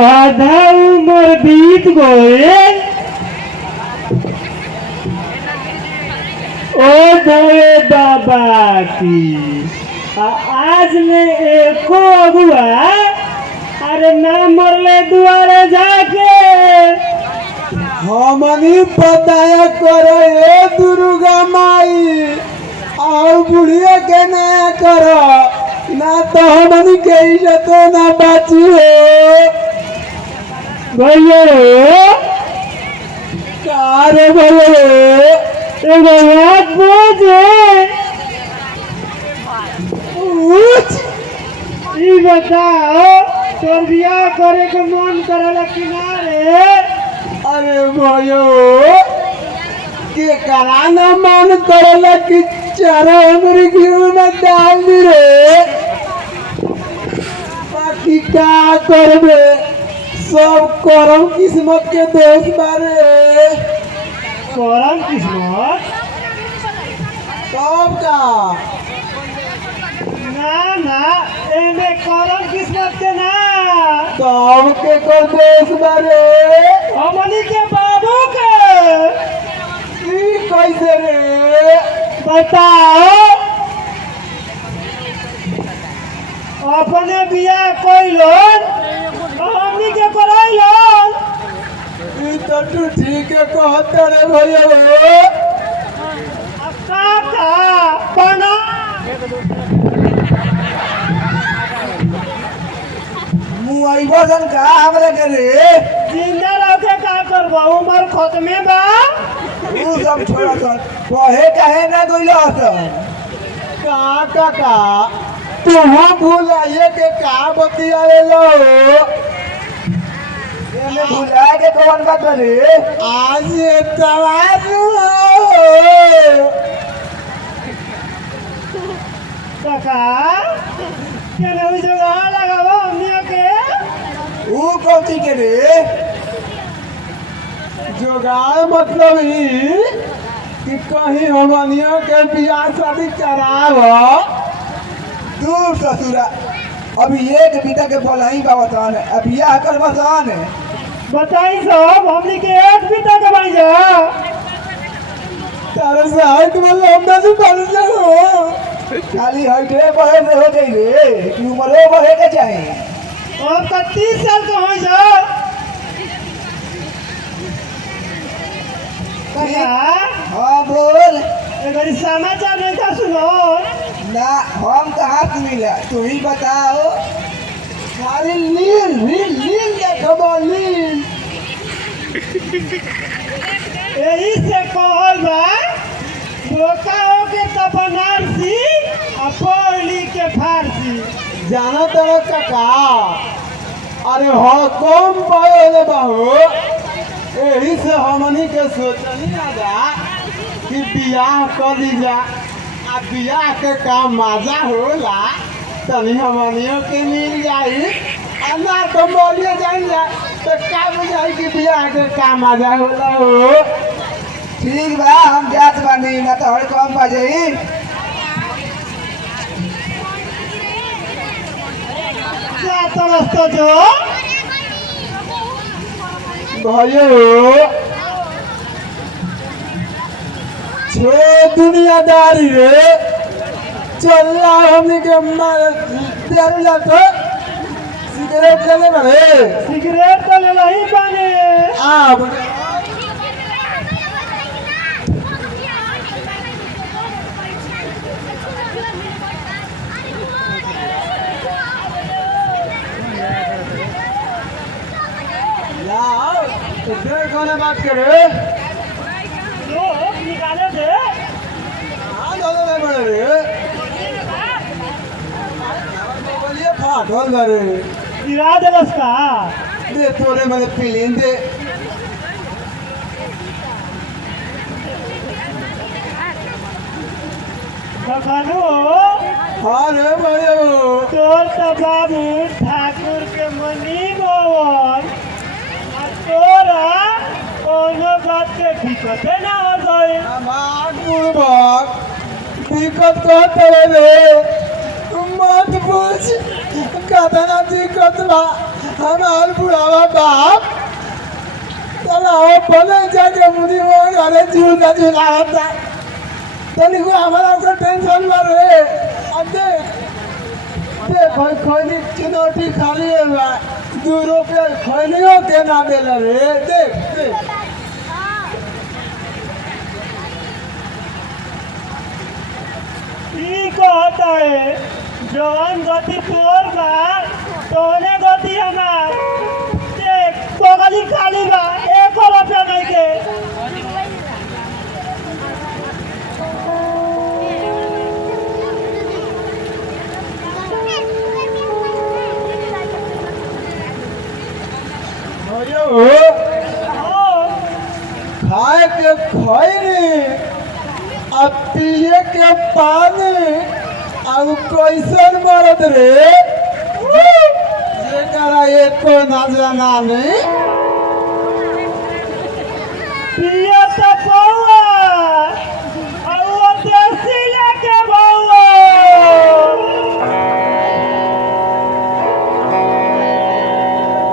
आधा उम्र बीत गए ओ धरे बाबा की आज में एको अगुआ अरे ना मरले दुआरे जाके हमनी पताया करो ए दुर्गा माई आओ बुढ़िया के नया करो ना तो हमनी के इज्जत ना बाची हो भैया कार भैया एगो बात पूछे ई बताओ तोर बियाह करे के मन करला कि ना रे अरे भयो के कराना मन करला कि चारा हमरी घीव में डाल दी रे बाकी क्या करबे सब करम किस्मत के दोष बारे करम किस्मत सब का ना ना एमे करम किस्मत के ना सब के को दोष बारे हमनी के बाबू के ई कैसे रे बताओ अपने बियाह कइलन हमनी के कराइलन ई तो तू ठीक है कहत रे भैया काका बना मुआई बदन का हमरे के रे जिंदा रह के का करबो उमर खत्मे बा तू सब छोड़ा कर कहे काहे ना गइलो हसन का का तू हम भूलाइए के का बतियावे लो एने भुलाए के कौन बात रे आज ये तवाजु काका केने उइ जगह लगावो हमनी के ऊ कौची के रे जोगाड़ मतलब ही कि कहीं हमनियों के बियाह शादी कराव दूर ससुरा अभी एक बीता के फलही बावतन अब बियाह करबसन बताई सब हमनी के एक पिता के भाई जा तारे से हाइट वाला हमरा से कर हो खाली हाइटे बहे में हो जाई रे कि उम्रो बहे के चाही अब का 30 साल का हो जा कहिया कहिया हां बोल एगरी समाचार नहीं का सुनो ना हम कहाँ सुनीला तू ही बताओ खाली लील लील लील देखबो लील यही से कहल बा बोका हो के त बनारसी आ पौली के फारसी जाना तेरा काका अरे हो कम पाए बाहू यही से हमनी के सोचनी आजा कि बियाह कर दी जा आ बियाह के काम मजा होला तनी हमनियों के मिल जाई आ ना तो बोलिए जान जा तो का बुझाई कि बियाह के काम मजा होला हो ठीक बा हम जात बानी ना तो हर कम पा जाई क्या तरस तो जो भाइयों छो दुनियादारी रे चल रहा हमने के मार दारू लातो सिगरेट ले बड़े सिगरेट तो ले ही पानी आप लाओ तो देर कोने बात करे जो निकाले दे हाँ दादा बड़े रे बोलिए फाटल करे गिरा देलस का दे तोरे मने फिलिंग दे बखानो हाँ रे भाइयों तोर तो बाबू ठाकुर के मनी मोहन आ तोरा कोनो बात के दिक्कते ना हो जाए हमार बुढ़बक दिक्कत कहते रे मत पूछ कतना दिक्कत बा हमार बुढ़ावा बाप चला हो पले जाके मुझे वो अरे झूला झूलाता तनिको हमारा ऊपर टेंशन ना रहे अब देख भाई खैनी चुनौती खाली है बा 2 रुपया खैनियों के ना देला रे देख ई कहता है जवान गति तोर बा तोने गति हमार देख बगली खाली बा 1 रुपया नहीं के हो खाए के खैनी अब पिए के पानी अब कैसन मरद रे जेकरा एको ना जाना नहीं पिया तो